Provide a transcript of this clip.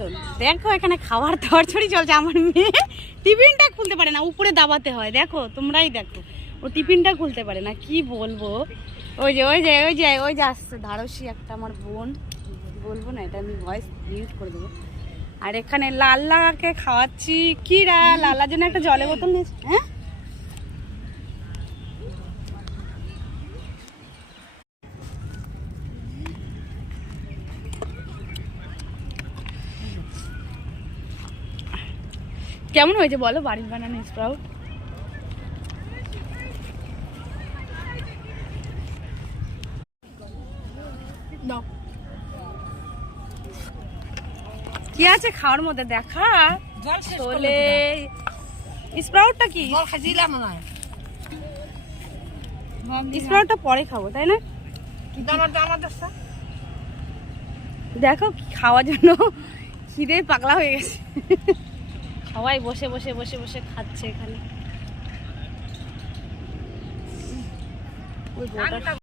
তো দেখো এখানে খাবার ধরছড়ি চলছে। আমার মেয়ে টিফিনটা খুলতে পারে না, উপরে দাবাতে হয়। দেখো তোমরাই দেখো, ও টিফিনটা খুলতে পারে না, কি বলবো। ওই যে ওই যে ওই যে ওই যে আসছে ধারসী একটা আমার বোন, বলবো না, এটা আমি ভয়েস মিউট করে দেবো। আর এখানে লাল্লাকে খাওয়াচ্ছি। কি রা, লাল্লার জন্য একটা জলের বোতল নিয়েছি। হ্যাঁ কেমন হয়েছে বলো বাড়ির বানানো স্প্রাউট? কি আছে খাওয়ার মধ্যে দেখা? চলে স্প্রাউটটা কি? স্প্রাউটটা পরে খাবো তাই না? দেখো খাওয়ার জন্য খিদে পাগলা হয়ে গেছে। সবাই বসে বসে বসে বসে খাচ্ছে এখানে।